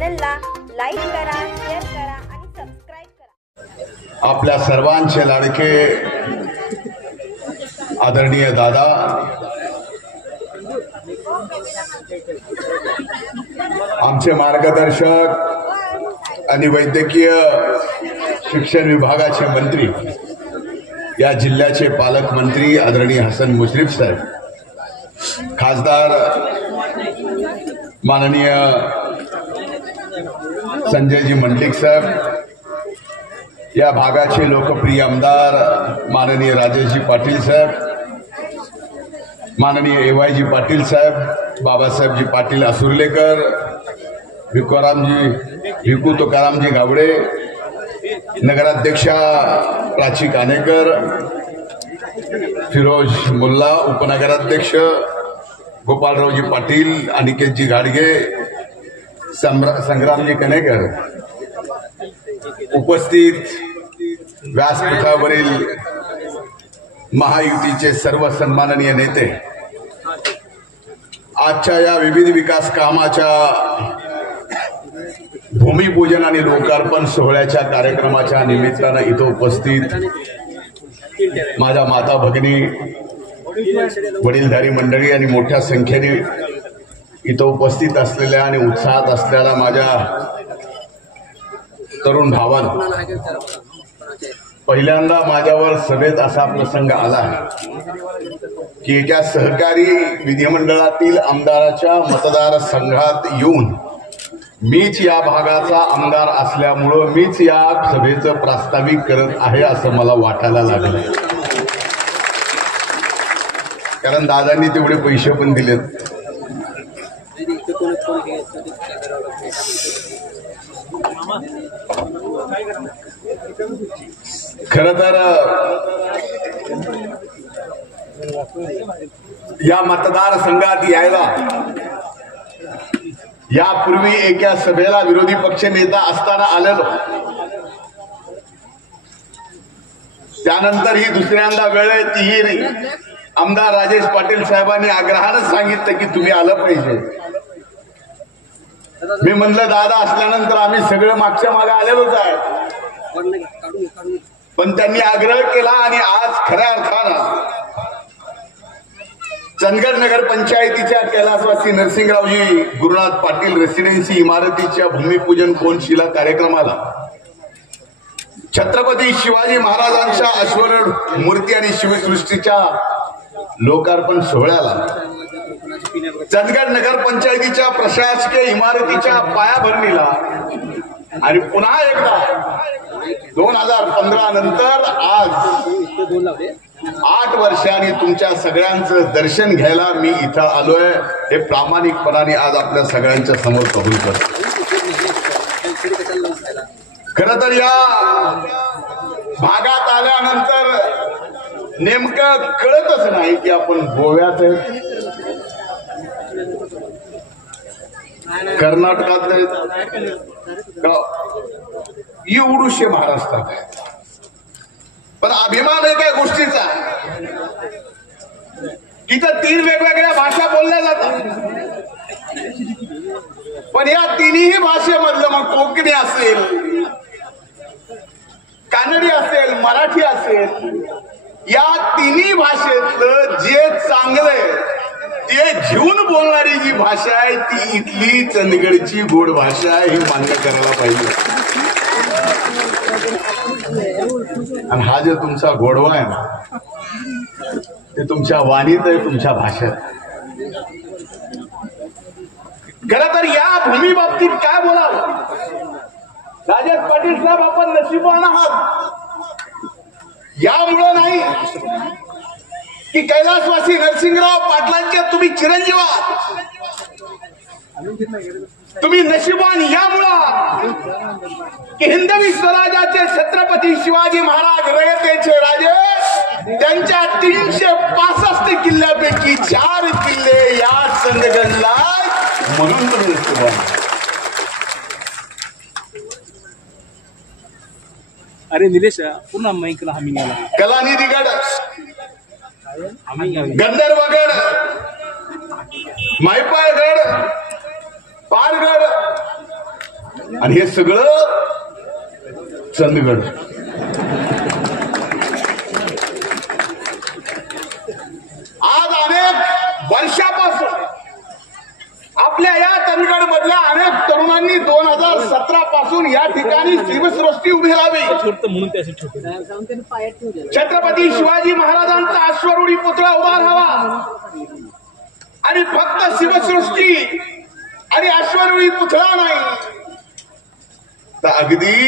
चॅनलला लाईक करा, शेअर करा आणि सबस्क्राइब करा। आपल्या सर्वांचे लाडके आदरणीय दादा आमचे मार्गदर्शक आणि वैद्यकीय शिक्षण विभागाचे मंत्री या जिल्ह्याचे पालकमंत्री आदरणीय हसन मुश्रीफ साहेब, खासदार माननीय संजयजी मंडलिक साहेब, या भागाचे लोकप्रिय आमदार माननीय राजेशजी पाटील साहेब, माननीय एवायजी पाटील साहेब, बाबासाहेबजी पाटील असुर्लेकर, भिकू तुकारामजी गावडे, नगराध्यक्षा प्राची कानेकर, फिरोज मुल्ला, उपनगराध्यक्ष गोपालरावजी पाटील, अनिकेतजी घाडगे, संग्रामजी कनेकर, उपस्थित व्यासपीठावरील महायुतीचे सर्व सन्माननीय नेते, आजच्या या विविध विकास कामाच्या भूमिपूजन आणि लोकार्पण सोहळ्याच्या कार्यक्रमाच्या निमित्तानं इथं उपस्थित माझ्या माता भगिनी, वडीलधारी मंडळी आणि मोठ्या संख्येने इथं उपस्थित असलेल्या आणि उत्साहात असलेल्या माझ्या तरुण भावांनो, पहिल्यांदा माझ्यावर सभेत असा प्रसंग आला की एका सहकारी विधिमंडळातील आमदाराच्या मतदारसंघात येऊन मीच या भागाचा आमदार असल्यामुळं मीच या सभेचं प्रास्ताविक करत आहे असं मला वाटायला लागलं, कारण दादांनी तेवढे पैसे पण दिलेत। खरं तर या मतदारसंघात यायला यापूर्वी एका सभेला विरोधी पक्ष नेता असताना आलेलो, त्यानंतर ही दुसऱ्यांदा वेळ आहे, तीही आमदार राजेश पाटील साहेबांनी आग्रहानं सांगितलं की तुम्ही आलं पाहिजे। मी म्हणलं दादा असल्यानंतर आम्ही सगळं मागच्या मागे आलेलोच आहे, पण त्यांनी आग्रह केला आणि आज खऱ्या अर्थानं चंदगड नगर पंचायतीच्या कैलासवासी नरसिंगरावजी गुरुनाथ पाटील रेसिडेन्सी इमारतीच्या भूमिपूजन कोनशिला कार्यक्रमाला छत्रपती शिवाजी महाराजांच्या अश्वरूढ मूर्ती आणि शिवसृष्टीच्या लोकार्पण सोहळ्याला चंदगड नगर पंचायतीच्या प्रशासकीय इमारतीच्या पायाभरणीला आणि पुन्हा एकदा 2015 नंतर आज 8 वर्षांनी तुमच्या सगळ्यांचं दर्शन घ्यायला मी इथं आलोय, हे प्रामाणिकपणाने आज आपल्या सगळ्यांच्या समोर कबूल करतो। खरं तर या भागात आल्यानंतर नेमकं कळतच नाही की आपण गोव्यात आहे, कर्नाटकात आहे, एवढूशे महाराष्ट्रात आहे, पण अभिमान आहे काय गोष्टीचा, तिथं 3 वेगवेगळ्या भाषा बोलल्या जातात, पण या तिन्ही भाषेमधलं मग कोकणी असेल, कानडी असेल, मराठी असेल, या तिन्ही भाषेतलं जे चांगलंय ते घेऊन बोलणारी जी भाषा आहे ती इथली चंदगडची गोड भाषा आहे, हे मान्य करायला पाहिजे। आणि हा जो तुमचा गोडवा आहे ना, ते तुमच्या वाणीत आहे, तुमच्या भाषेत। खरं तर या भूमी बाबतीत काय बोलावं, राजेश पाटील साहेब आपण नशिबान आहात, यामुळं नाही की कैलासवासी नरसिंगराव पाटलांचे तुम्ही चिरंजीव आहात, तुम्ही नशिबान यामुळं की हिंदवी स्वराज्याचे छत्रपती शिवाजी महाराज रयतेचे राजे, त्यांच्या 365 किल्ल्यापैकी 4 किल्ले या चंदगडला, म्हणून तुम्ही नशिबान। अरे निलेश पुन्हा माईकला हमी निघाला, कलानिधीगड, गंधर्वगड, मायपाळगड, पारगड, आणि हे सगळं चंदगड. आज अनेक वर्षापासून आपल्या या चंदगड मधल्या अनेक तरुणांनी 2017 पासून या ठिकाणी शिवसृष्टी उभी राहावी, म्हणून त्याचे छोटे छत्रपती शिवाजी महाराजांचा अश्वरूढी पुतळा उभा राहावा आणि फक्त शिवसृष्टी आणि अश्वरूढी पुतळा नाही तर अगदी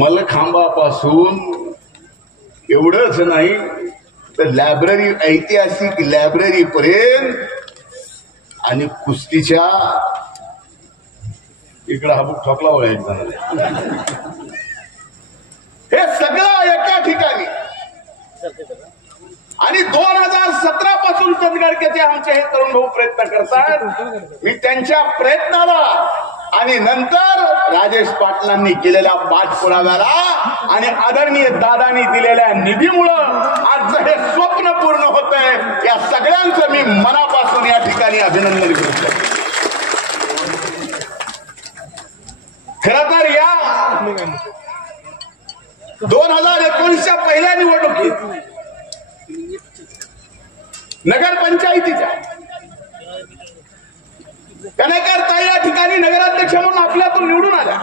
मलखांबापासून एवढंच नाही तर लायब्ररी, ऐतिहासिक लायब्ररी पर्यंत आणि कुस्तीच्या इकडं हा बुक ठोकला बघायचा हे सगळं एका ठिकाणी. आणि 2017 पासून चंदगडचे आमचे हे तरुण भाऊ प्रयत्न करतात. मी त्यांच्या प्रयत्नाला आणि नंतर राजेश पाटलांनी केलेल्या पाठपुराव्याला आणि आदरणीय दादांनी दिलेल्या निधीमुळं आज हे स्वप्न पूर्ण होत आहे. या सगळ्यांचं मी मनापासून या ठिकाणी अभिनंदन करतो. खरं तर या 2019च्या पहिल्या निवडणुकीत नगरपंचायतीच्या कनेकर ताई या ठिकाणी नगराध्यक्ष म्हणून आपल्यातून निवडून आल्या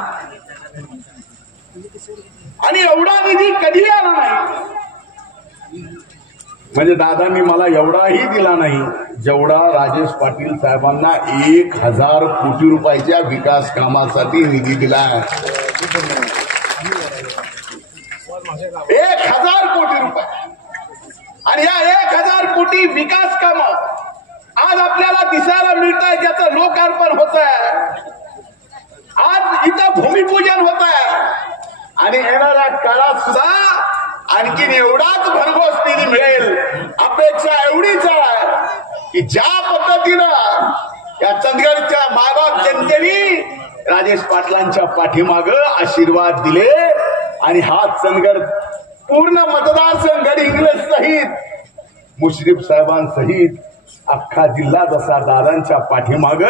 आणि एवढा निधी कधी आला नाही. म्हणजे दादांनी मला एवढाही दिला नाही जेवढा राजेश पाटील साहेबांना 1000 कोटी रुपयाच्या विकास कामासाठी निधी दिला. 1000 कोटी रुपये. आणि या 1000 कोटी विकास काम आज आपल्याला दिसायला मिळत आहे, ज्याचं लोकार्पण होत आहे. आज इथं भूमिपूजन होत आहे आणि येणाऱ्या काळात सुद्धा आणखीन एवढाच भरघोस निधी मिळेल. अपेक्षा एवढीच आहे की ज्या पद्धतीनं या चंदगडच्या मायबाप जनतेने राजेश पाटलांच्या पाठीमागं आशीर्वाद दिले आणि हा चंदगड पूर्ण मतदारसंघ इंग्रज सहित मुश्रीफ साहेबांसहित अख्खा जिल्हा जसा दादांच्या पाठीमाग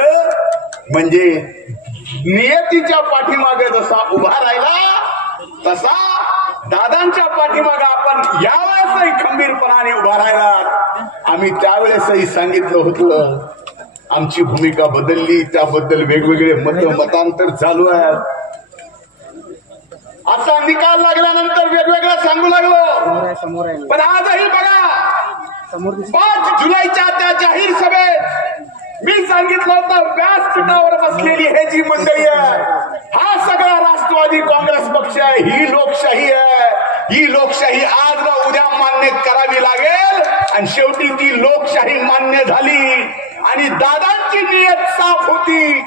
म्हणजे नियतीच्या पाठीमागे जसा उभा राहिला तसा दादांच्या पाठीमागे आपण यावेळेसही खंबीरपणाने उभा राहिला. आम्ही त्यावेळेसही सांगितलं होतं आमची भूमिका बदलली, त्याबद्दल वेगवेगळे मतांतर चालू आहेत. असा निकाल लागल्यानंतर वेगवेगळं सांगू लागलो. पण आजही बघा 5 जुलैच्या त्या जाहीर सभेत मी सांगितलं होतं व्यासपीठावर बसलेली हे जी मंडळी आहे हा सगळा राष्ट्रवादी काँग्रेस पक्ष आहे. ही लोकशाही आहे. ही लोकशाही आज ना उद्या मान्य करावी लागेल आणि शेवटी ती लोकशाही मान्य झाली आणि दादांची नियत साफ होती.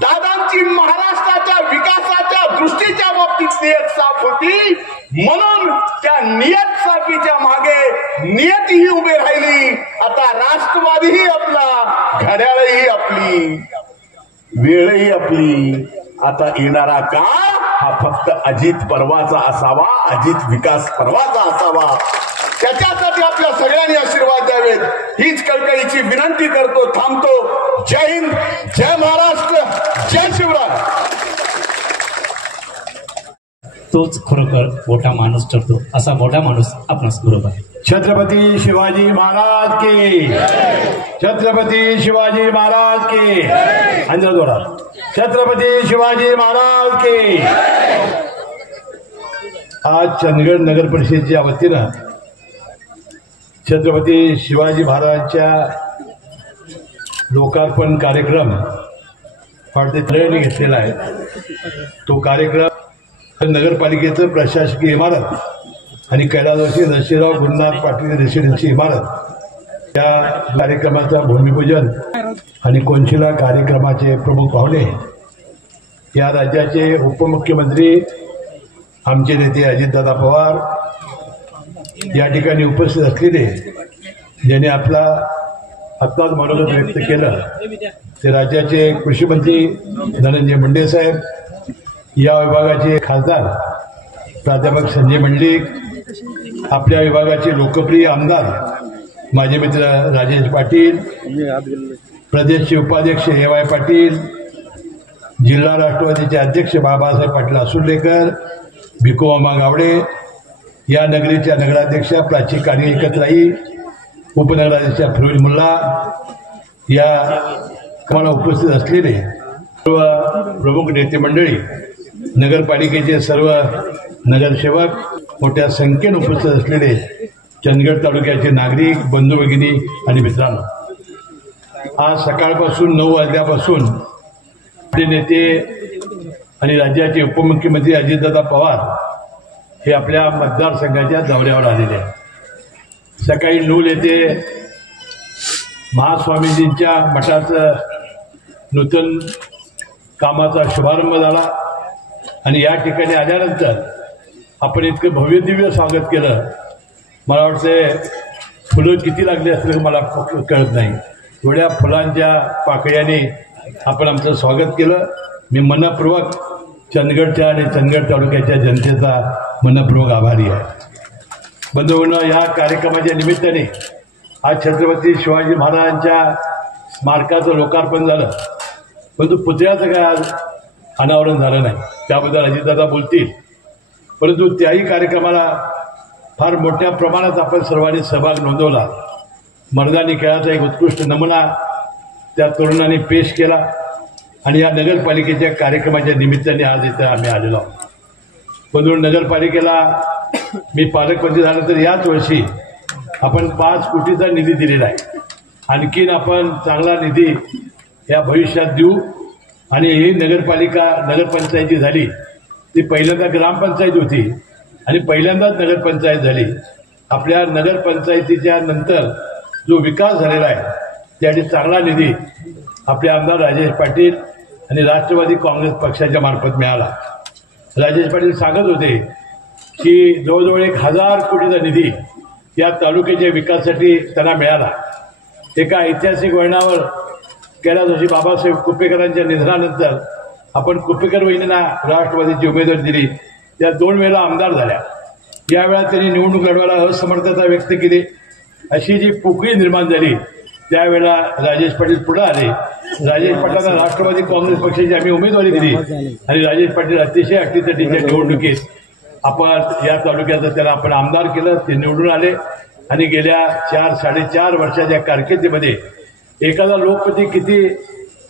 दादांची महाराष्ट्राच्या विकासाच्या दृष्टीच्या बाबतीत नियत साफ होती म्हणून त्या नियत साफीच्या मागे नियतीही उभी राहिली. आता राष्ट्रवादीही आपला, घड्याळही आपली, वेळही आपली. आता येणारा काळ हा फक्त अजित पर्वाचा असावा, अजित विकास पर्वाचा असावा. त्याच्यासाठी आपल्या सगळ्यांनी आशीर्वाद द्यावेत हीच कळकळीची विनंती करतो. थांबतो. जय हिंद, जय महाराष्ट्र, जय शिवराय. तोच खरोखर मोठा माणूस ठरतो. असा मोठा माणूस आपणास बरोबर आहे. छत्रपती शिवाजी महाराज की, छत्रपती शिवाजी महाराज की. अंजल जोडा. छत्रपती शिवाजी महाराज की. आज चंदगड नगर परिषदेच्या वतीनं छत्रपती शिवाजी महाराजांच्या लोकार्पण कार्यक्रम तळेने घेतलेला आहे. तो कार्यक्रम नगरपालिकेचं प्रशासकीय इमारत आणि कैलासवासी नरशिवराव गुरुनाथ पाटील रेसिडेन्सी इमारत या कार्यक्रमाचा भूमिपूजन आणि कोनशिला कार्यक्रमाचे प्रमुख पाहुणे या राज्याचे उपमुख्यमंत्री आमचे नेते अजितदादा पवार या ठिकाणी उपस्थित असलेले ज्याने आत्ताच मनोगत व्यक्त केलं ते राज्याचे कृषी मंत्री धनंजय मुंडे साहेब, या विभागाचे खासदार प्राध्यापक संजय मंडलिक, आपल्या विभागाचे लोकप्रिय आमदार माझे मित्र राजेश पाटील, प्रदेशचे उपाध्यक्ष ए वाय पाटील, जिल्हा राष्ट्रवादीचे अध्यक्ष बाबासाहेब पाटील आसुर्लेकर, भिको मामा गावडे, या नगरीच्या नगराध्यक्षा प्राची काने एकत्राई, उपनगराध्यक्षा फिरोज मुल्ला, या कामाला उपस्थित असलेले सर्व प्रमुख नेते मंडळी, नगरपालिकेचे सर्व नगरसेवक, मोठ्या संख्येने उपस्थित असलेले चंदगड तालुक्याचे नागरिक बंधू भगिनी आणि मित्रांनो, आज सकाळपासून 9 वाजल्यापासून आपले नेते आणि राज्याचे उपमुख्यमंत्री अजितदादा पवार हे आपल्या मतदारसंघाच्या दौऱ्यावर आलेले आहेत. सकाळी नूल येथे महास्वामीजींच्या मठाचं नूतन कामाचा शुभारंभ झाला आणि या ठिकाणी आल्यानंतर आपण इतकं भव्य दिव्य स्वागत केलं. मला वाटतंय फुलं किती लागली असतील मला कळत नाही. एवढ्या फुलांच्या पाकळ्याने आपण आमचं स्वागत केलं. मी मनपूर्वक चंदगडच्या आणि चंदगड तालुक्याच्या जनतेचा मनपूर्वक आभारी आहे. बंधूंनो, या कार्यक्रमाच्या निमित्ताने आज छत्रपती शिवाजी महाराजांच्या स्मारकाचं लोकार्पण झालं, परंतु पुतळ्याचं काय आज अनावरण झालं नाही. त्याबद्दल अजितदादा बोलतील. परंतु त्याही कार्यक्रमाला फार मोठ्या प्रमाणात आपण सर्वांनी सहभाग नोंदवला. मर्दानी खेळाचा एक उत्कृष्ट नमुना त्या तरुणांनी पेश केला आणि या नगरपालिकेच्या कार्यक्रमाच्या निमित्ताने आज इथं आम्ही आलेलो आहोत. म्हणून नगरपालिकेला मी पालकमंत्री झाल्यानंतर याच वर्षी आपण 5 कोटीचा निधी दिलेला आहे. आणखीन आपण चांगला निधी या भविष्यात देऊ आणि ही नगरपंचायती झाली ती पहिल्यांदा ग्रामपंचायत होती आणि पहिल्यांदाच नगरपंचायत झाली. आपल्या नगरपंचायतीच्या नंतर जो विकास झालेला आहे त्यासाठी चांगला निधी आपले आमदार राजेश पाटील आणि राष्ट्रवादी काँग्रेस पक्षाच्या मार्फत मिळाला. राजेश पाटील सांगत होते की जवळजवळ 1000 कोटीचा निधी या तालुक्याच्या विकासासाठी त्यांना मिळाला. एका ऐतिहासिक वळणावर कैलासवासी बाबासाहेब कुपेकरांच्या निधनानंतर आपण कुपेकर वहिनींना राष्ट्रवादीची उमेदवारी दिली. त्या 2 वेळेला आमदार झाल्या. यावेळा त्यांनी निवडणूक लढवायला असमर्थता व्यक्त केली. अशी जी पोकळी निर्माण झाली त्यावेळेला राजेश पाटील पुढे आले. राजेश पाटलांना राष्ट्रवादी काँग्रेस पक्षाची आम्ही उमेदवारी दिली आणि राजेश पाटील अतिशय अटीतटीच्या निवडणुकीत आपण या तालुक्याचं त्याला आपण आमदार केलं. ते निवडून आले आणि गेल्या 4-4.5 वर्षाच्या कारकिर्दीमध्ये एखादा लोकपती किती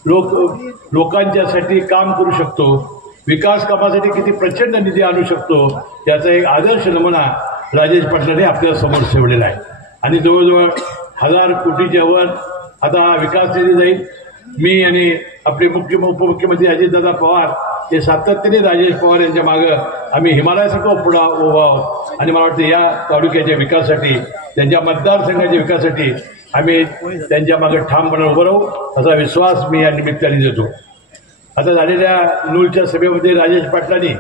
लोकांच्यासाठी काम करू शकतो, विकास कामासाठी किती प्रचंड निधी आणू शकतो, याचा एक आदर्श नमुना राजेश पाटलांनी आपल्या समोर ठेवलेला आहे. आणि जवळजवळ 1000 कोटीच्या वर आता विकास निधी जाईल. मी आणि आपले उपमुख्यमंत्री अजितदादा पवार हे सातत्याने राजेश पवार यांच्या मागे आम्ही हिमालयासारखं पुढे उभा आहोत आणि मला वाटतं या तालुक्याच्या विकासासाठी, त्यांच्या मतदारसंघाच्या विकासासाठी आम्ही त्यांच्या मागे ठामपणे उभं राहू असा विश्वास मी या निमित्ताने देतो. आता झालेल्या नूलच्या सभेमध्ये राजेश पाटलांनी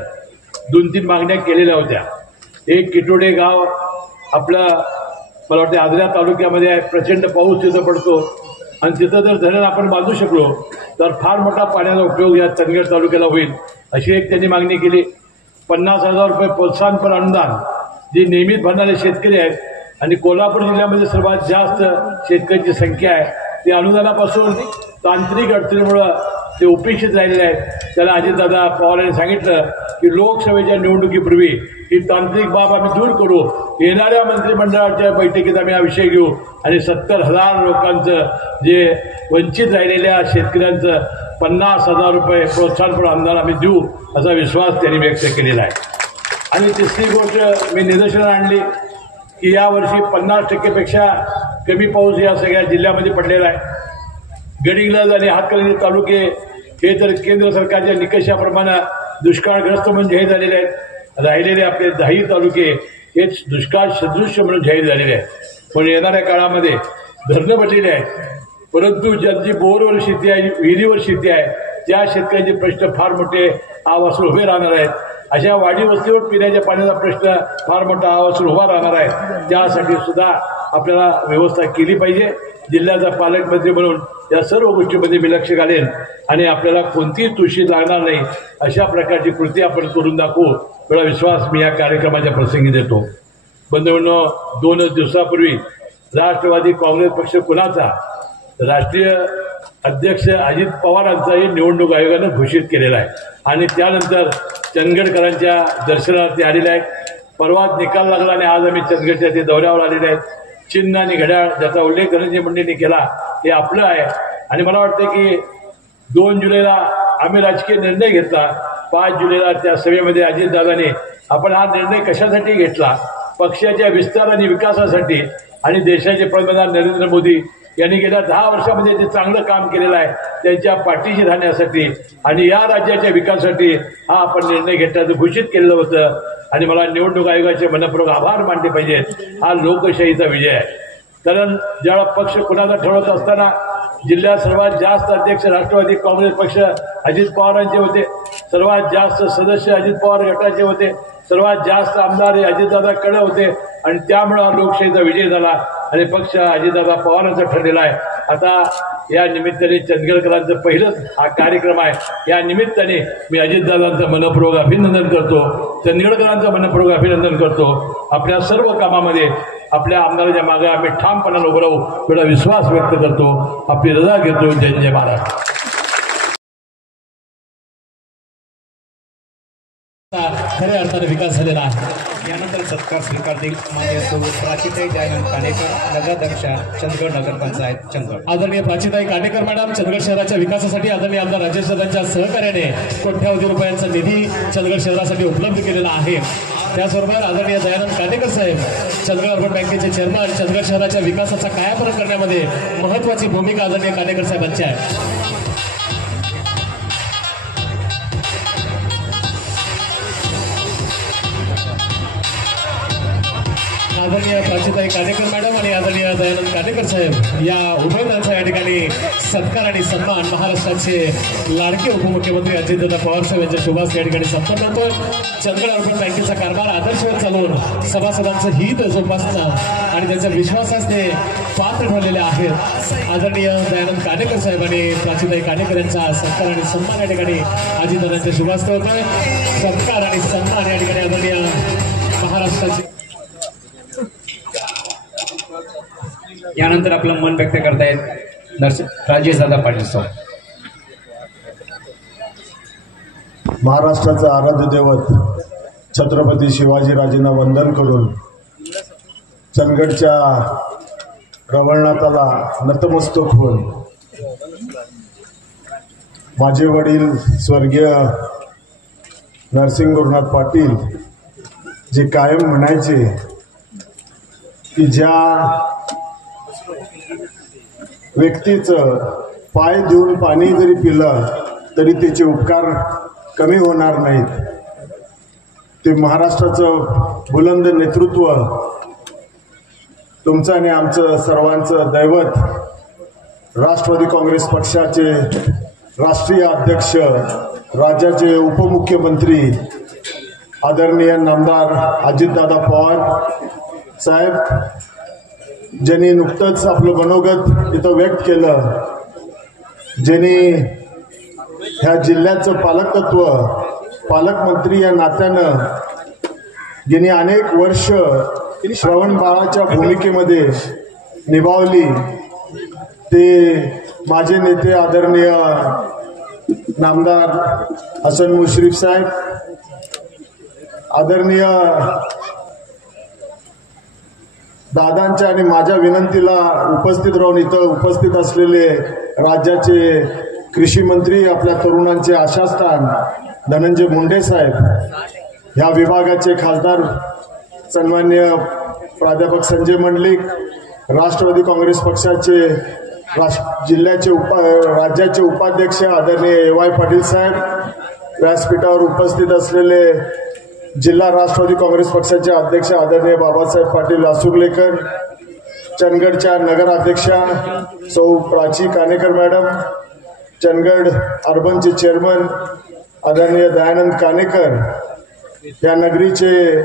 2-3 मागण्या केलेल्या होत्या. एक किटोडे गाव आपलं मला वाटतं आजरा तालुक्यामध्ये आहे. प्रचंड पाऊस तिथं पडतो आणि तिथं जर धरण आपण बांधू शकलो तर फार मोठा पाण्याचा उपयोग या चंदगड तालुक्याला होईल अशी एक त्यांनी मागणी केली. 50,000 रुपये प्रोत्साहनपर अनुदान जे नियमित भरणारे शेतकरी आहेत आणि कोल्हापूर जिल्ह्यामध्ये सर्वात जास्त शेतकऱ्यांची संख्या आहे, ते अनुदानापासून तांत्रिक अडचणीमुळे ते उपेक्षित राहिलेले आहेत. त्याला अजितदादा पवार यांनी सांगितलं की लोकसभेच्या निवडणुकीपूर्वी ही तांत्रिक बाब आम्ही दूर करू. येणाऱ्या मंत्रिमंडळाच्या बैठकीत आम्ही हा विषय घेऊ आणि 70,000 लोकांचं जे वंचित राहिलेल्या शेतकऱ्यांचं 50,000 रुपये प्रोत्साहनपर अनुदान आम्ही देऊ असा विश्वास त्यांनी व्यक्त केलेला आहे. आणि तिसरी गोष्ट मी निदर्शनास आणली की यावर्षी 50% कमी पाऊस या सगळ्या जिल्ह्यामध्ये पडलेला आहे. गडिंग्लज आणि हातकणंगले तालुके हे तर केंद्र सरकारच्या निकषाप्रमाणे दुष्काळग्रस्त म्हणून जाहीर झालेले आहेत. राहिलेले आपले 10 तालुके हे दुष्काळ सदृश्य म्हणून जाहीर झालेले आहेत. पण येणाऱ्या काळामध्ये धरणं भरलेले आहेत, परंतु ज्यांची बोरवर शेती आहे, विहिरीवर शेती आहे, त्या शेतकऱ्यांचे प्रश्न फार मोठे आवासून उभे राहणार आहेत. अशा वाडी वस्तीवर पिण्याच्या पाण्याचा प्रश्न फार मोठा आवासून उभा राहणार आहे. त्यासाठी सुद्धा आपल्याला व्यवस्था केली पाहिजे. जिल्ह्याचा पालकमंत्री म्हणून या सर्व गोष्टींमध्ये मी लक्ष घालेन आणि आपल्याला कोणतीही तुळशी लागणार नाही अशा प्रकारची कृती आपण करून दाखवू एवढा विश्वास मी या कार्यक्रमाच्या प्रसंगी देतो. बंधूंनो, 2 दिवसापूर्वी राष्ट्रवादी काँग्रेस पक्ष कुणाचा, राष्ट्रीय अध्यक्ष अजित पवारांचाही निवडणूक आयोगानं घोषित केलेला आहे आणि त्यानंतर चंदगडकरांच्या दर्शनार्थी आलेले आहेत. परवाच निकाल लागला आणि आज आम्ही चंदगडच्या ते दौऱ्यावर आलेले आहेत. चिन्ह आणि घड्याळ ज्याचा उल्लेख धनंजय मुंडेंनी केला हे आपलं आहे आणि मला वाटतं की 2 जुलैला आम्ही राजकीय निर्णय घेतला. 5 जुलैला त्या सभेमध्ये अजितदादांनी आपण हा निर्णय कशासाठी घेतला, पक्षाच्या विस्तार आणि विकासासाठी आणि देशाचे पंतप्रधान नरेंद्र मोदी यांनी गेल्या 10 वर्षामध्ये जे चांगलं काम केलेलं आहे त्यांच्या पाठीशी राहण्यासाठी आणि या राज्याच्या विकासासाठी हा आपण निर्णय घेतल्याचं घोषित केलेलं होतं आणि मला निवडणूक आयोगाचे मनपूर्वक आभार मानले पाहिजेत. हा लोकशाहीचा विजय आहे. कारण ज्यावेळा पक्ष कुणाचा ठरवत असताना जिल्ह्यात सर्वात जास्त अध्यक्ष राष्ट्रवादी काँग्रेस पक्ष अजित पवारांचे होते, सर्वात जास्त सदस्य अजित पवार गटाचे होते, सर्वात जास्त आमदार हे अजितदादाकडे होते आणि त्यामुळे हा लोकशाहीचा विजय झाला आणि पक्ष अजितदादा पवारांचा ठरलेला आहे. आता या निमित्ताने चंदगडकरांचं पहिलंच हा कार्यक्रम आहे. या निमित्ताने मी अजितदादांचं मनपूर्वक अभिनंदन करतो, चंदगडकरांचं मनपूर्वक अभिनंदन करतो. आपल्या सर्व कामामध्ये आपल्या आमदाराच्या मागे आम्ही ठामपणाने उभं राहू एवढा विश्वास व्यक्त करतो. आपली रजा घेतो. जय जय महाराष्ट्र. खऱ्या अर्थाने विकास झालेला आहे. यानंतर सत्कार स्वीकारतील मान्य सौ प्राचीताई दयानंद कानेकर, नगराध्यक्ष चंदगड नगरपंचायत चंदगड. आदरणीय प्राचीताई काटेकर मॅडम, चंदगड शहराच्या विकासासाठी आदरणीय आमदार राजेश दादांच्या सहकार्याने कोट्यावधी रुपयांचा निधी चंदगड शहरासाठी उपलब्ध केलेला आहे. त्याचबरोबर आदरणीय दयानंद काटेकर साहेब, चंदगड अर्बन बँकेचे चेअरमन, चंदगड शहराच्या विकासाचा कायापालट करण्यामध्ये महत्वाची भूमिका आदरणीय काटेकर साहेबांची आहे. आदरणीय प्राचीताई काटेकर मॅडम आणि आदरणीय दयानंद काटेकर साहेब या उभयतांचा या ठिकाणी सत्कार आणि सन्मान महाराष्ट्राचे लाडके उपमुख्यमंत्री अजितदादा पवार साहेब यांच्या शुभास या ठिकाणी संपन्न होतो. चंदगड अर्बन बँकेचा कारभार आदर्शवत चालवून सभासदांचं हित जोपासणं आणि त्यांच्या विश्वासास ते पात्र ठरलेले आहेत. आदरणीय दयानंद काटेकर साहेब आणि प्राचीताई काटेकर यांचा सत्कार आणि सन्मान या ठिकाणी अजितदादांच्या शुभास होतोय. सत्कार आणि सन्मान या ठिकाणी आदरणीय महाराष्ट्राचे. यानंतर आपलं मन व्यक्त करतायत राजेश दादा पाटील साहेब. महाराष्ट्राचं आराध्य दैवत छत्रपती शिवाजीराजेंना वंदन करून चंदगडच्या रवळनाथाला नतमस्तक होऊन माझे वडील स्वर्गीय नरसिंह गुरुनाथ पाटील जे कायम म्हणायचे की ज्या व्यक्तीचं पाय देऊन पाणी जरी पिलं तरी त्याचे उपकार कमी होणार नाहीत, ते महाराष्ट्राचं बुलंद नेतृत्व तुमचं आणि आमचं सर्वांचं दैवत राष्ट्रवादी काँग्रेस पक्षाचे राष्ट्रीय अध्यक्ष, राज्याचे उपमुख्यमंत्री आदरणीय नामदार अजितदादा पवार साहेब, ज्यांनी नुकतंच आपलं मनोगत इथं व्यक्त केलं, ज्यांनी ह्या जिल्ह्याचं पालकत्व पालकमंत्री या नात्यानं ज्यांनी अनेक वर्ष श्रवण बाळाच्या भूमिकेमध्ये निभावली, ते माझे नेते आदरणीय नामदार हसन मुश्रीफ साहेब, आदरणीय दादांच्या आणि माझ्या विनंतीला उपस्थित राहून इथं उपस्थित असलेले राज्याचे कृषी मंत्री, आपल्या तरुणांचे आशास्थान धनंजय मुंडे साहेब, ह्या विभागाचे खासदार सन्मान्य प्राध्यापक संजय मंडलिक, राष्ट्रवादी काँग्रेस पक्षाचे जिल्ह्याचे राज्याचे उपाध्यक्ष आदरणीय ए.वाय. पाटील साहेब, व्यासपीठावर उपस्थित असलेले जिल्हा राष्ट्रवादी काँग्रेस पक्षाचे अध्यक्ष आदरणीय बाबासाहेब पाटील आसुर्लेकर, चंदगडच्या नगराध्यक्षा सौ प्राची कानेकर मॅडम, चंदगड अर्बनचे चेअरमन आदरणीय दयानंद कानेकर, या नगरीचे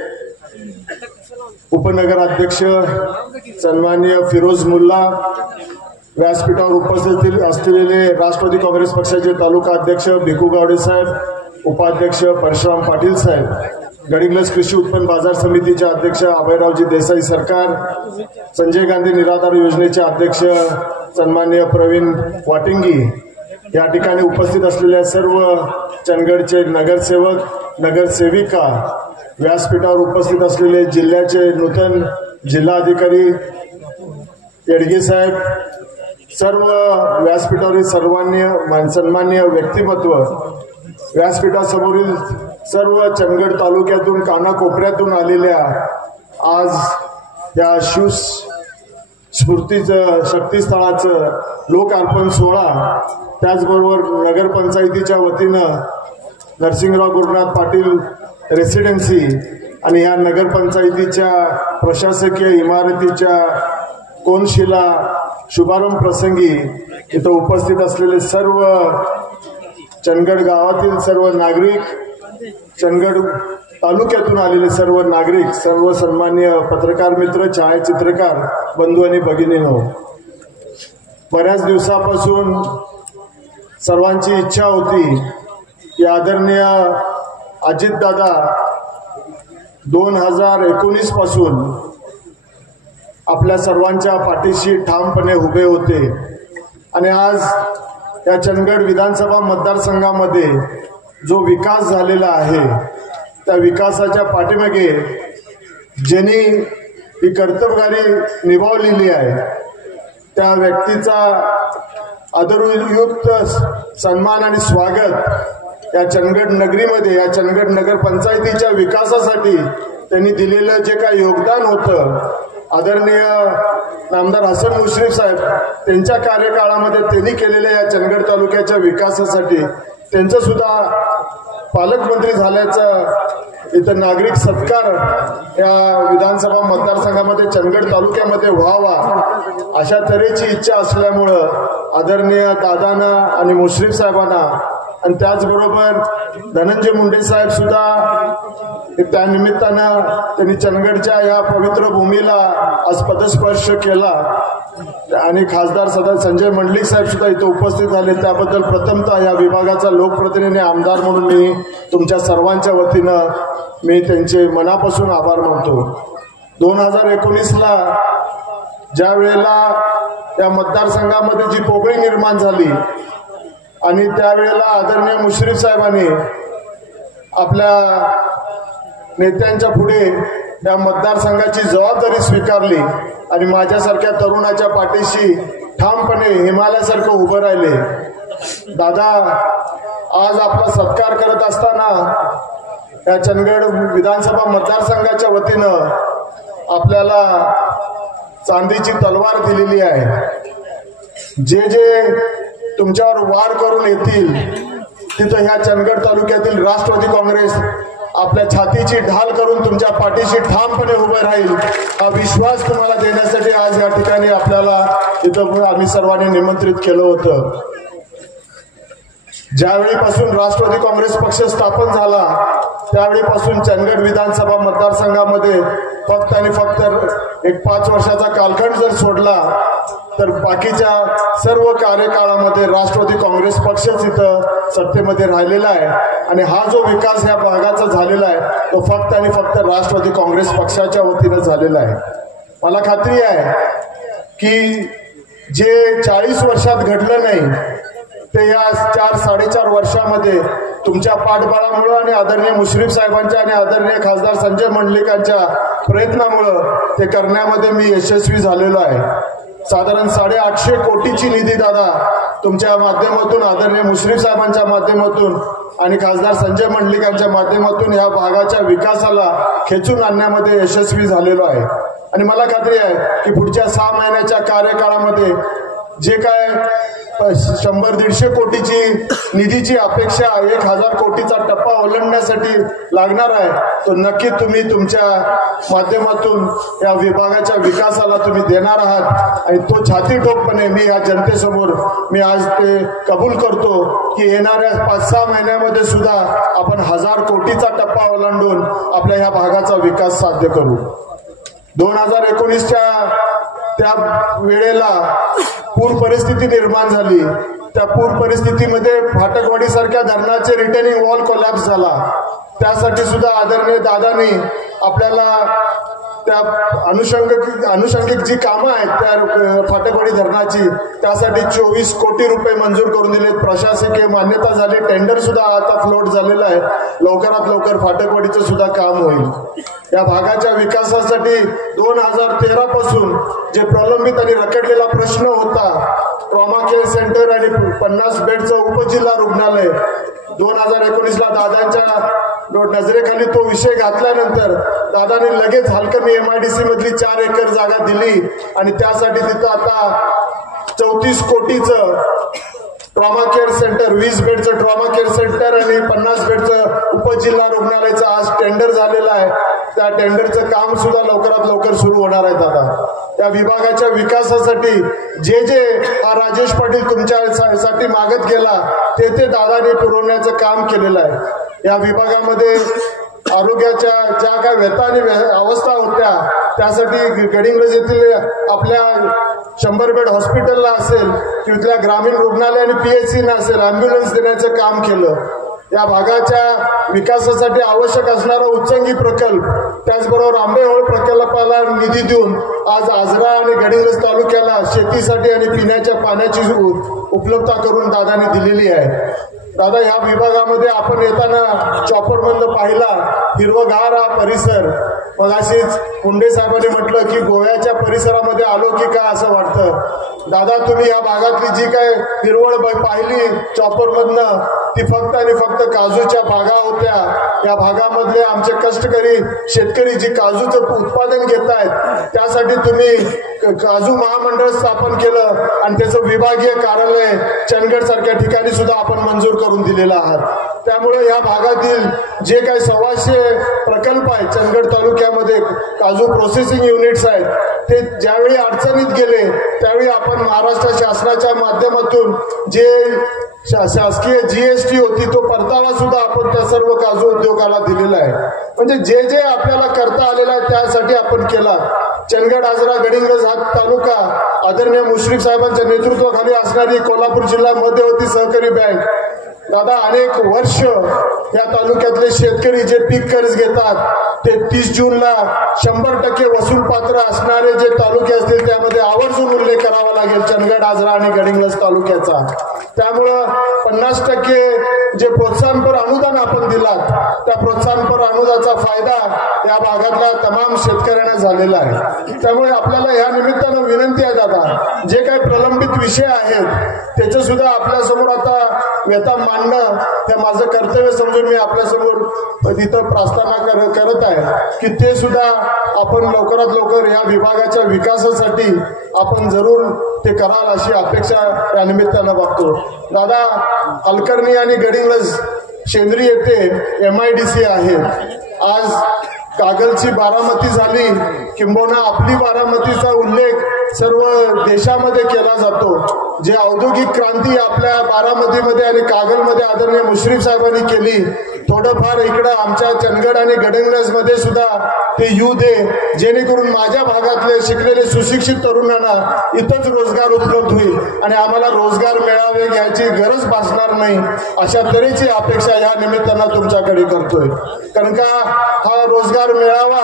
उपनगराध्यक्ष सन्माननीय फिरोज मुल्ला, व्यासपीठावर उपस्थित असलेले राष्ट्रवादी काँग्रेस पक्षाचे तालुका अध्यक्ष भिकू गावडे साहेब, उपाध्यक्ष परशुराम पाटील साहेब, गडिंग्लज कृषी उत्पन्न बाजार समितीचे अध्यक्ष अभयरावजी देसाई सरकार, संजय गांधी निराधार योजनेचे अध्यक्ष सन्माननीय प्रवीण वाटिंगी, या ठिकाणी उपस्थित असलेल्या सर्व चंदगडचे नगरसेवक, नगरसेविका, व्यासपीठावर उपस्थित असलेले जिल्ह्याचे नूतन जिल्हाधिकारी येडगे साहेब, सर्व व्यासपीठावरील सन्माननीय व्यक्तिमत्व, व्यासपीठासमोरील सर्व चंदगड तालुक्यातून कानाकोपऱ्यातून आलेल्या आज या स्फूर्तीचं शक्तीस्थळाचं लोकार्पण सोहळा, त्याचबरोबर नगरपंचायतीच्या वतीनं नरसिंगराव गुरुनाथ पाटील रेसिडेन्सी आणि या नगरपंचायतीच्या प्रशासकीय इमारतीच्या कोनशिला शुभारंभ प्रसंगी इथं उपस्थित असलेले सर्व चंदगड गावातील सर्व नागरिक, चंदगड तालुक्यातून आलेले सर्व नागरिक, सर्व सन्माननीय पत्रकार मित्र, छायाचित्रकार बंधू आणि भगिनींनो, बऱ्याच दिवसापासून सर्वांची इच्छा होती की आदरणीय अजितदादा 2019 पासून आपल्या सर्वांच्या पाठीशी ठामपणे उभे होते आणि आज या चंदगड विधानसभा मतदारसंघामध्ये जो विकास झालेला आहे त्या विकासाच्या पाठीमागे ज्यांनी ही कर्तबगारी निभावलेली आहे त्या व्यक्तीचा आदरयुक्त सन्मान आणि स्वागत या चंदगड नगरीमध्ये, या चंदगड नगर पंचायतीच्या विकासासाठी त्यांनी दिलेलं जे काही योगदान होतं, आदरणीय नामदार हसन मुश्रीफ साहेब त्यांच्या कार्यकाळामध्ये त्यांनी केलेल्या या चंदगड तालुक्याच्या विकासासाठी त्यांचं सुद्धा पालकमंत्री झाल्याचं इथं नागरिक सत्कार या विधानसभा मतदारसंघामध्ये चंदगड तालुक्यामध्ये व्हावा अशा तऱ्हेची इच्छा असल्यामुळं आदरणीय दादांना आणि मुश्रीफ साहेबांना आणि त्याचबरोबर धनंजय मुंडे साहेब सुद्धा त्या निमित्तानं त्यांनी चंदगडच्या या पवित्र भूमीला आज पदस्पर्श केला आणि खासदार संजय मंडलिक साहेब सुद्धा इथे उपस्थित झाले. त्याबद्दल प्रथमतः या विभागाचा लोकप्रतिनिधी आमदार म्हणून मी तुमच्या सर्वांच्या वतीनं मी त्यांचे मनापासून आभार मानतो. 2019ला ज्या वेळेला या मतदारसंघामध्ये जी पोकळी निर्माण झाली आणि त्यावेळेला आदरणीय मुश्रीफ साहेबांनी आपल्या नेत्यांच्या पुढे या मतदारसंघाची जबाबदारी स्वीकारली आणि माझ्यासारख्या तरुणाच्या पाठीशी ठामपणे हिमालयासारखं उभं राहिले. दादा आज आपला सत्कार करत असताना या चंदगड विधानसभा मतदारसंघाच्या वतीनं आपल्याला चांदीची तलवार दिलेली आहे. जे जे तुमच्यावर वार करून येतील तिथं ह्या चंदगड तालुक्यातील राष्ट्रवादी काँग्रेस आपल्या छातीची ढाल करून तुमच्या पाठीशी ठामपणे उभे राहील हा विश्वास तुम्हाला देण्यासाठी आज या ठिकाणी आपल्याला इथं आम्ही सर्वांनी निमंत्रित केलं होतं. ज्यावेळीपासून राष्ट्रवादी काँग्रेस पक्ष स्थापन झाला त्यावेळीपासून चंदगड विधानसभा मतदारसंघामध्ये फक्त आणि फक्त एक 5 वर्षाचा कालखंड जर सोडला तर बाकीच्या सर्व कार्यकाळामध्ये राष्ट्रवादी काँग्रेस पक्षच इथं सत्तेमध्ये राहिलेला आहे आणि हा जो विकास ह्या भागाचा झालेला आहे तो फक्त आणि फक्त राष्ट्रवादी काँग्रेस पक्षाच्या वतीनं झालेला आहे. मला खात्री आहे की जे 40 वर्षात घडलं नाही ते या 4-4.5 वर्षामध्ये तुमच्या पाठबळामुळे आणि आदरणीय मुश्रीफ साहेबांच्या आणि आदरणीय खासदार संजय मंडलिकांच्या प्रयत्नामुळे ते करण्यामध्ये मी यशस्वी झालेलो आहे. साधारण 850 कोटीची निधी दादा तुमच्या माध्यमातून, आदरणीय मुश्रीफ साहेबांच्या माध्यमातून आणि खासदार संजय मंडलिकांच्या माध्यमातून या भागाच्या विकासाला खेचून आणण्यामध्ये यशस्वी झालेलो आहे. आणि मला खात्री आहे की पुढच्या 6 महिन्याच्या कार्यकाळामध्ये जे काय 100-150 कोटीची निधीची अपेक्षा 1000 कोटीचा टप्पा ओलांडण्यासाठी लागणार आहे तो नक्की तुम्ही तुमच्या माध्यमातून या विभागाच्या विकासाला तुम्ही देणार आहात आणि तो छातीठोकपणे मी या जनतेसमोर मी आज ते कबूल करतो की येणाऱ्या 5-6 महिन्यामध्ये सुद्धा आपण 1000 कोटीचा टप्पा ओलांडून आपल्या ह्या भागाचा विकास साध्य करू. 2019च्या त्या वेळेला पूर परिस्थिती निर्माण झाली त्या पूर परिस्थितीमध्ये फाटकवाडीसारख्या धरणाचे रिटेनिंग वॉल कोलॅप्स झाला. त्यासाठी सुद्धा आदरणीय दादांनी आपल्याला त्या अनुषंगिक जी कामं आहेत त्या फाटकवाडी धरणाची त्यासाठी 24 कोटी रुपये मंजूर करून दिलेत. प्रशासकीय मान्यता झाली. टेंडर सुद्धा आता फ्लोट झालेलं आहे. लवकरात लवकर फाटकवाडीचं सुद्धा काम होईल. या भागाच्या विकासासाठी 2013 पासून जे प्रलंबित आणि रखडलेला प्रश्न होता, ट्रॉमा केअर सेंटर आणि 50 बेडचं उपजिल्हा रुग्णालय, 2019ला दादांच्या नजरेखाली तो विषय घातल्यानंतर दादाने लगेच हलकर्णी MIDC मधली 4 एकर जागा दिली आणि त्यासाठी तिथं आता 34 कोटीचं ट्रॉमा केअर सेंटर, 20 बेडचं ट्रॉमा केअर सेंटर आणि 50 बेडचं उपजिल्हा रुग्णालयाचं आज टेंडर झालेलं आहे. त्या टेंडरचं काम सुद्धा लवकरात लवकर सुरू होणार आहे. दादा त्या विभागाच्या विकासासाठी जे हा राजेश पाटील तुमच्यासाठी मागत गेला ते दादाने पुरवण्याचं काम केलेलं आहे. या विभागामध्ये आरोग्याच्या ज्या काय व्यथा आणि अवस्था होत्या त्यासाठी गडिंग्लज येथील आपल्या 100 बेड हॉस्पिटलला असेल किंवा तिथल्या ग्रामीण रुग्णालय आणि PHCना असेल अँब्युलन्स देण्याचं काम केलं. या भागाच्या विकासासाठी आवश्यक असणारा उच्चंगी प्रकल्प, त्याचबरोबर आंबेहोळ प्रकल्पाला निधी देऊन आज आजरा आणि गडिंग्लज तालुक्याला शेतीसाठी आणि पिण्याच्या पाण्याची उपलब्धता करून दादाने दिलेली आहे. दादा ह्या विभागामध्ये आपण येताना चॉपरमधलं पाहिला हिरवगार हा परिसर. मग अशीच मुंडे साहेबांनी म्हटलं की गोव्याच्या परिसरामध्ये आलो की का असं वाटतं. दादा तुम्ही या भागातली जी काय हिरवळ पाहिली चॉपरमधनं ती फक्त आणि फक्त काजूच्या बागा होत्या. या भागामधले आमचे कष्टकरी शेतकरी जी काजूचं उत्पादन घेत आहेत त्यासाठी तुम्ही काजू महामंडळ स्थापन केलं आणि त्याचं विभागीय कार्यालय चंदगड सारख्या ठिकाणी सुद्धा आपण मंजूर करून दिलेला आहात. त्यामुळे या भागातील जे काही 1,200 प्रकल्प आहेत चंदगड तालुक्यामध्ये काजू प्रोसेसिंग युनिट्स आहेत ते ज्यावेळी अडचणीत गेले त्यावेळी आपण महाराष्ट्र शासनाच्या माध्यमातून जे शासकीय GST होती तो परतावा सुद्धा आपण त्या सर्व काजू उद्योगाला दिलेला आहे. म्हणजे जे आपल्याला करता आलेलं आहे त्यासाठी आपण केला. चंदगड आजरा गडिंग्लज हा तालुका आदरणीय मुश्रीफ साहेबांच्या नेतृत्वाखाली असणारी कोल्हापूर जिल्हा मध्यवर्ती सहकारी बँक. दादा अनेक वर्ष या तालुक्यातले शेतकरी जे पीक कर्ज घेतात ते 30 जूनला 100% वसूल पात्र असणारे जे तालुके असतील त्यामध्ये आवर्जून उल्लेख करावा लागेल चंदगड आजरा आणि गडिंग्लज तालुक्याचा. त्यामुळं 50% जे प्रोत्साहनपर अनुदान आपण दिलात त्या प्रोत्साहनपर अनुदानाचा फायदा या भागातल्या तमाम शेतकऱ्यांना झालेला आहे. त्यामुळे आपल्याला या निमित्तानं विनंती आहे दादा जे काही प्रलंबित विषय आहेत त्याचं सुद्धा आपल्यासमोर आता व्यथा मांडणं हे माझं कर्तव्य समजून मी आपल्यासमोर तिथं प्रार्थना करत आहे की ते सुद्धा आपण लवकरात लवकर या विभागाच्या विकासासाठी आपण जरूर ते कराल अशी अपेक्षा या निमित्तानं बघतो. दादा हलकर्णी आणि गडिंग्लज शेंद्री येथे MIDC आहे. आज कागलची बारामती झाली किंबहुना आपली बारामतीचा उल्लेख सर्व देशामध्ये केला जातो. जे औद्योगिक क्रांती आपल्या बारामतीमध्ये आणि कागलमध्ये आदरणीय मुश्रीफ साहेबांनी केली थोडंफार इकडं आमच्या चंदगड आणि गडिंग्लजमध्ये सुद्धा ते येऊ दे जेणेकरून माझ्या भागातले शिकलेले सुशिक्षित तरुणांना इथंच रोजगार उपलब्ध होईल आणि आम्हाला रोजगार मेळावे घ्यायची गरज भासणार नाही अशा तऱ्हेची अपेक्षा या निमित्तानं तुमच्याकडे करतोय. कारण का हा रोजगार मेळावा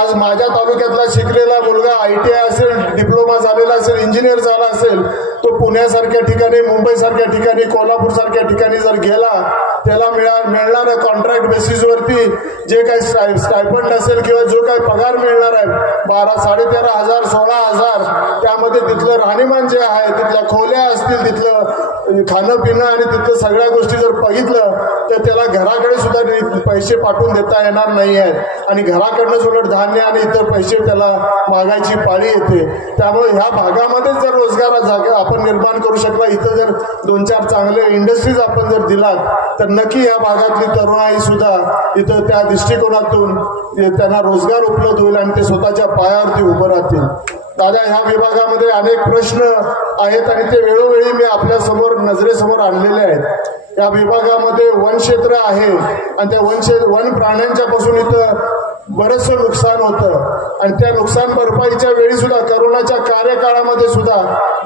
आज माझ्या तालुक्यातला शिकलेला मुलगा ITI असेल, डिप्लोमा झालेला असेल, इंजिनियर झाला असेल, तो पुण्यासारख्या ठिकाणी, मुंबईसारख्या ठिकाणी, कोल्हापूर सारख्या ठिकाणी जर गेला त्याला मिळणाऱ्या कॉन्ट्रॅक्ट बेसिसवरती जे काही स्टायपंड असेल किंवा जो काही पगार मिळणार आहे 12,500 16,000 त्यामध्ये तिथलं राहणीमान जे आहे तिथल्या खोल्या असतील तिथलं खाणं पिणं आणि तिथलं सगळ्या गोष्टी जर बघितलं तर त्याला घराकडे सुद्धा पैसे पाठवून देता येणार नाही आहेत आणि घराकडनंच उलट धान्य आणि इतर पैसे त्याला मागायची पाळी येते. त्यामुळे ह्या भागामध्ये जर रोजगार जागा आपण निर्माण करू शकला इथं जर 2-4 चांगले इंडस्ट्रीज आपण जर दिलात तर नक्की या भागातली तरुणाई सुद्धा इथं त्या दृष्टिकोनातून त्यांना रोजगार उपलब्ध होईल आणि ते स्वतःच्या पायावरती उभं राहतील. दादा ह्या विभागामध्ये अनेक प्रश्न आहेत आणि ते वेळोवेळी मी आपल्या समोर नजरेसमोर आणलेले आहेत. या विभागामध्ये वन क्षेत्र आहे आणि त्या वन प्राण्यांच्या पासून इथं बरंचसं नुकसान होतं आणि त्या नुकसान भरपाईच्या वेळी सुद्धा करोनाच्या कार्यकाळामध्ये सुद्धा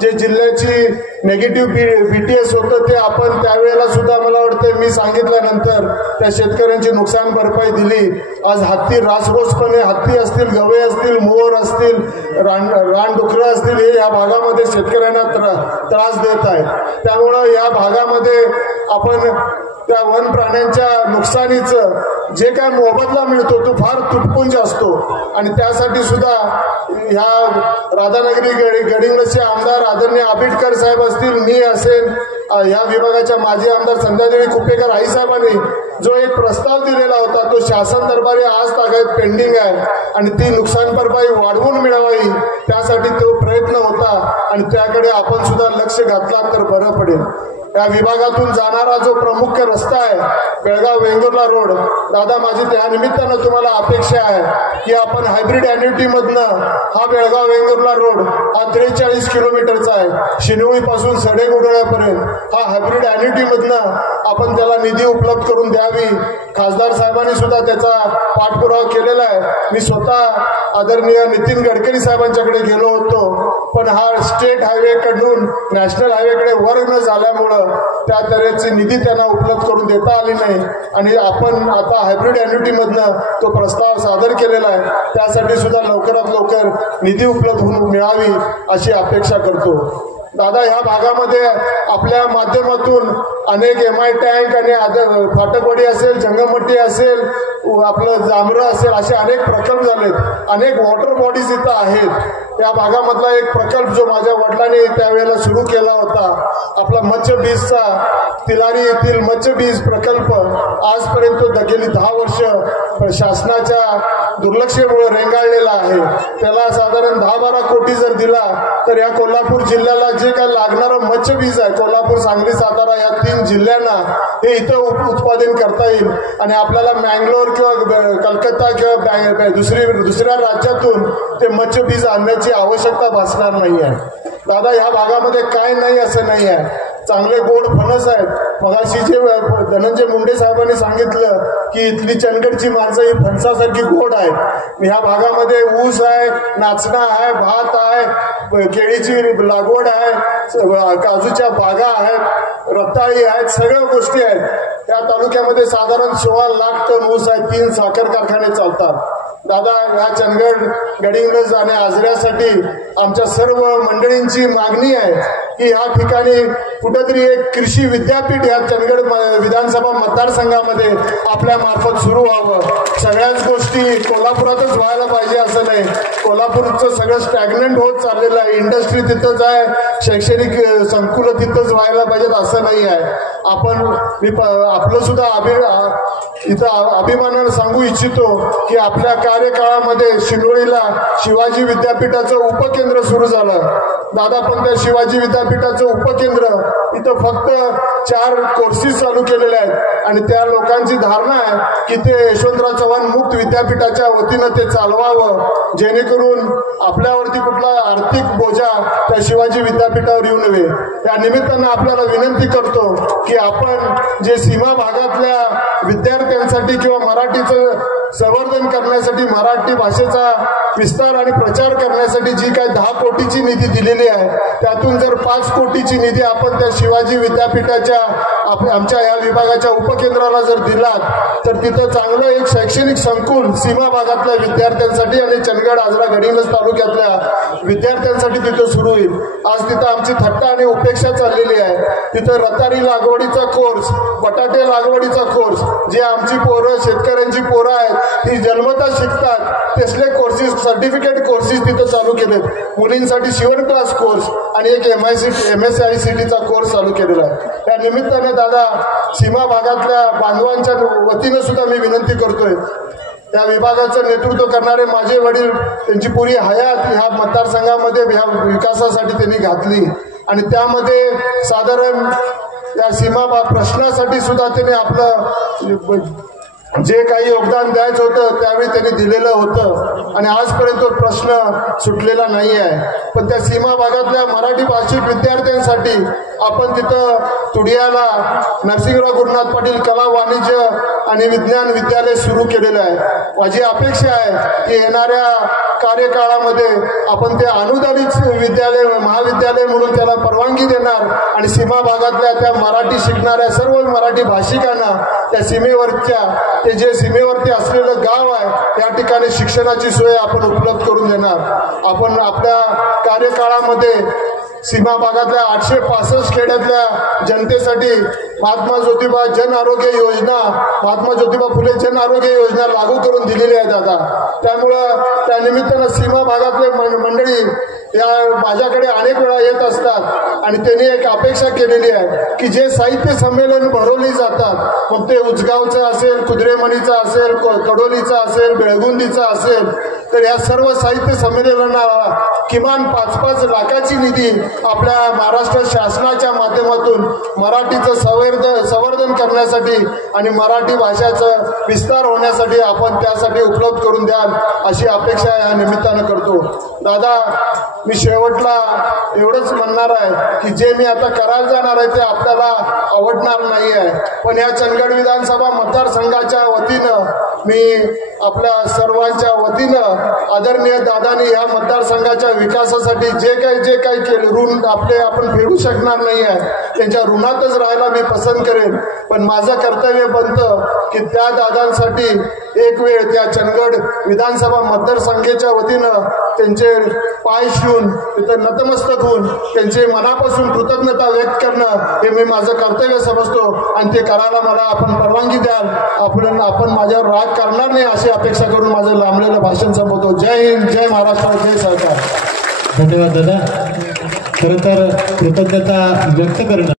जे जिल्ह्याची नेगेटिव्ह बीटीएस होतं ते आपण त्यावेळेला सुद्धा मला वाटतं मी सांगितल्यानंतर त्या शेतकऱ्यांची नुकसान भरपाई दिली. आज हत्ती रासरोसपणे हत्ती असतील, गवे असतील, मोर असतील, रानडुकरं असतील, हे या भागामध्ये शेतकऱ्यांना त्रास देत आहेत. त्यामुळं या भागामध्ये आपण त्या वन प्राण्यांच्या नुकसानीचं जे काय मोबदला मिळतो तो फार तुटपुंज असतो आणि त्यासाठी सुद्धा ह्या राधानगरी गडिंग्लजचे आमदार आदरणीय आबिटकर साहेब असतील, मी असेल, या विभागाच्या माजी आमदार संध्यादेवी कुपेकर आईसाहेबांनी जो एक प्रस्ताव दिलेला होता तो शासन दरबारी आज तागायत पेंडिंग आहे आणि ती नुकसान भरपाई वाढवून मिळवावी त्यासाठी तो प्रयत्न होता आणि त्याकडे आपण सुद्धा लक्ष घातला तर बरं पडेल. या विभागातून जाणारा जो प्रमुख रस्ता आहे बेळगाव वेंगुर्ला रोड, दादा माझी त्या निमित्तानं तुम्हाला अपेक्षा आहे की आपण हायब्रिड ॲन्युटी मधनं हा बेळगाव वेंगुर्ला रोड हा 43 किलोमीटरचा आहे. शिनोळीपासून सडेगुडळ्यापर्यंत हा हायब्रिड ॲन्युटी मधनं आपण त्याला निधी उपलब्ध करून द्यावी. खासदार साहेबांनी सुद्धा त्याचा पाठपुरावा केलेला आहे. मी स्वतः आदरणीय नितीन गडकरी साहेबांच्याकडे गेलो होतो, पण हा स्टेट हायवे कडून नॅशनल हायवेकडे वर्ग न झाल्यामुळं त्या तऱ्हेची निधी त्यांना उपलब्ध करून देता आली नाही आणि आपण आता हायब्रिड ॲन्युटी मधनं तो प्रस्ताव सादर केलेला आहे. त्यासाठी सुद्धा लवकरात लवकर निधी उपलब्ध होऊन मिळावी अशी अपेक्षा करतो. दादा, ह्या भागामध्ये आपल्या माध्यमातून अनेक MI टँक आणि फाटकवाडी असेल, जंगमट्टी असेल, आपलं जांभरं असेल, असे अनेक प्रकल्प झालेत. अनेक वॉटर बॉडीज इथं आहेत. या भागामधला एक प्रकल्प जो माझ्या वडिलांनी त्यावेळेला सुरू केला होता आपला मत्स्य बीजचा, तिलारी येथील मत्स्य बीज प्रकल्प, आजपर्यंत गेली 10 वर्ष शासनाच्या दुर्लक्षामुळे रेंगाळलेला आहे. त्याला साधारण 10-12 कोटी जर दिला तर या कोल्हापूर जिल्ह्याला जे काय लागणारं मत्स्य बीज आहे, कोल्हापूर, सांगली, सातारा या 3 जिल्ह्यांना हे इथं उत्पादन करता येईल आणि आपल्याला मँगलोर किंवा कलकत्ता किंवा दुसऱ्या राज्यातून ते मत्स्य बीज आणण्याची आवश्यकता भासणार नाही आहे. दादा, ह्या भागामध्ये काय नाही असं नाही आहे. चांगले गोड फणस आहेत. मगाशी जे धनंजय मुंडे साहेबांनी सांगितलं की इथली चंदगडची माणसं ही फणसासारखी गोड आहेत. ह्या भागामध्ये ऊस आहे, नाचणा आहे, भात आहे, केळीची लागवड आहे, काजूच्या बागा आहेत, रताळी आहेत, सगळ्या गोष्टी आहेत. त्या तालुक्यामध्ये साधारण 16 लाख टन ऊस आहे. 3 साखर कारखाने चालतात. दादा, या चंदगड, गडिंग्लज आणि आजऱ्यासाठी आमच्या सर्व मंडळींची मागणी आहे की या ठिकाणी कुठेतरी एक कृषी विद्यापीठ या चंदगड विधानसभा मतदारसंघामध्ये आपल्या मार्फत सुरू व्हावं. सगळ्याच गोष्टी कोल्हापुरातच व्हायला पाहिजे असं नाही. कोल्हापूरचं सगळं स्टॅग्नंट होत चाललेलं आहे. इंडस्ट्री तिथंच आहे, शैक्षणिक संकुलं तिथंच व्हायला पाहिजेत असं नाही आहे. आपलं सुद्धा इथं अभिमानानं सांगू इच्छितो की आपल्या कार्यकाळामध्ये शिरोळीला शिवाजी विद्यापीठाचं उपकेंद्र सुरू झालं. दादा, पण त्या शिवाजी विद्यापीठाचं उपकेंद्र इथं फक्त 4 कोर्सेस चालू केलेले आहेत आणि त्या लोकांची धारणा आहे की ते यशवंतराव चव्हाण मुक्त विद्यापीठाच्या वतीनं ते चालवावं, जेणेकरून आपल्यावरती कुठला आर्थिक बोजा त्या शिवाजी विद्यापीठावर येऊ नये. या निमित्तानं आपल्याला विनंती करतो की आपण जे सीमा भागातल्या विद्यार्थ्यांसाठी किंवा मराठीचं संवर्धन करण्यासाठी, मराठी भाषेचा विस्तार आणि प्रचार करण्यासाठी जी काय 10 कोटीची निधी दिलेली आहे त्यातून जर 5 कोटीची निधी आपण त्या शिवाजी विद्यापीठाच्या आमच्या या विभागाच्या उपकेंद्राला जर दिलात तर तिथं चांगलं एक शैक्षणिक संकुल सीमा भागातल्या विद्यार्थ्यांसाठी आणि चंदगड, आजरा, गडिंग्लज तालुक्यातल्या विद्यार्थ्यांसाठी तिथं सुरू होईल. आज तिथं आमची थट्टा आणि उपेक्षा चाललेली आहे. तिथं रतारी लागवडीचा कोर्स, बटाटे लागवडीचा कोर्स, जे आमची पोरं, शेतकऱ्यांची पोरं आहेत ती जन्मता शिकतात तसले कोर्सेस, सर्टिफिकेट कोर्सेस तिथं चालू केलेत. मुलींसाठी शिवण क्लास कोर्स आणि एक MSICTचा कोर्स चालू केलेला आहे. त्या निमित्तानं दादा, सीमा भागातल्या बांधवांच्या वतीनं सुद्धा मी विनंती करतोय, त्या विभागाचं नेतृत्व करणारे माझे वडील, त्यांची पुरी हयात ह्या मतदारसंघामध्ये ह्या विकासासाठी त्यांनी घातली आणि त्यामध्ये साधारण या सीमा प्रश्नासाठी सुद्धा त्यांनी आपलं जे काही योगदान द्यायचं होतं त्यावेळी त्यांनी दिलेलं होतं आणि आजपर्यंत तो प्रश्न सुटलेला नाही आहे. पण त्या सीमा भागातल्या मराठी भाषिक विद्यार्थ्यांसाठी आपण तिथं तुडियाला नरसिंहराव गुरुनाथ पाटील कला वाणिज्य आणि विज्ञान विद्यालय सुरू केलेलं आहे. माझी अपेक्षा आहे की येणाऱ्या कार्यकाळामध्ये आपण ते अनुदानित विद्यालय महाविद्यालय म्हणून त्याला परवानगी देणार आणि सीमा भागातल्या त्या मराठी शिकणाऱ्या सर्व मराठी भाषिकांना त्या सीमेवरच्या ते जे सीमेवरती असलेलं गाव आहे त्या ठिकाणी शिक्षणाची सोय आपण उपलब्ध करून देणार. आपण आपल्या कार्यकाळामध्ये सीमा भागातल्या 865 खेड्यातल्या जनतेसाठी महात्मा ज्योतिबा जन आरोग्य योजना, महात्मा ज्योतिबा फुले जन आरोग्य योजना लागू करून दिलेली आहे दादा. त्यामुळं त्या निमित्तानं सीमा भागातले मंडळी या माझ्याकडे अनेक वेळा येत असतात आणि त्यांनी एक अपेक्षा केलेली आहे की जे साहित्य संमेलन भरवली जातात, मग ते उचगावचं असेल, कुद्रेमणीचं असेल, कडोलीचं असेल, बेळगुंदीचं असेल, तर या सर्व साहित्य संमेलनाला किमान 5-5 लाखाची निधी आपल्या महाराष्ट्र शासनाच्या माध्यमातून मराठीचं संवर्धन करण्यासाठी आणि मराठी भाषेचं विस्तार होण्यासाठी आपण त्यासाठी उपलब्ध करून द्याल अशी अपेक्षा या निमित्तानं करतो. दादा, मी शेवटला एवढंच म्हणणार आहे की जे मी आता करायला जाणार आहे ते आपल्याला आवडणार नाही आहे, पण या चंदगड विधानसभा मतदारसंघाच्या वतीनं मी आपल्या सर्वांच्या वतीनं आदरणीय दादांनी या मतदारसंघाच्या विकासासाठी जे काही केले ऋण आपण फेडू शकणार नाही आहे, त्यांच्या ऋणातच राहायला मी पसंत करेन. पण माझं कर्तव्य बनतं की त्या दादांसाठी एक वेळ त्या चंदगड विधानसभा मतदारसंघाच्या वतीनं त्यांचे पाय शिवून तिथं नतमस्तक होऊन त्यांचे मनापासून कृतज्ञता व्यक्त करणं हे मी माझं कर्तव्य समजतो आणि ते करायला मला आपण परवानगी द्याल. आपण माझ्यावर राग करणार नाही अशी अपेक्षा करून माझं लांबलेलं भाषण संपवतो. जय हिंद, जय महाराष्ट्र, जय सरकार. धन्यवाद दादा. खरं तर कृतज्ञता व्यक्त करणं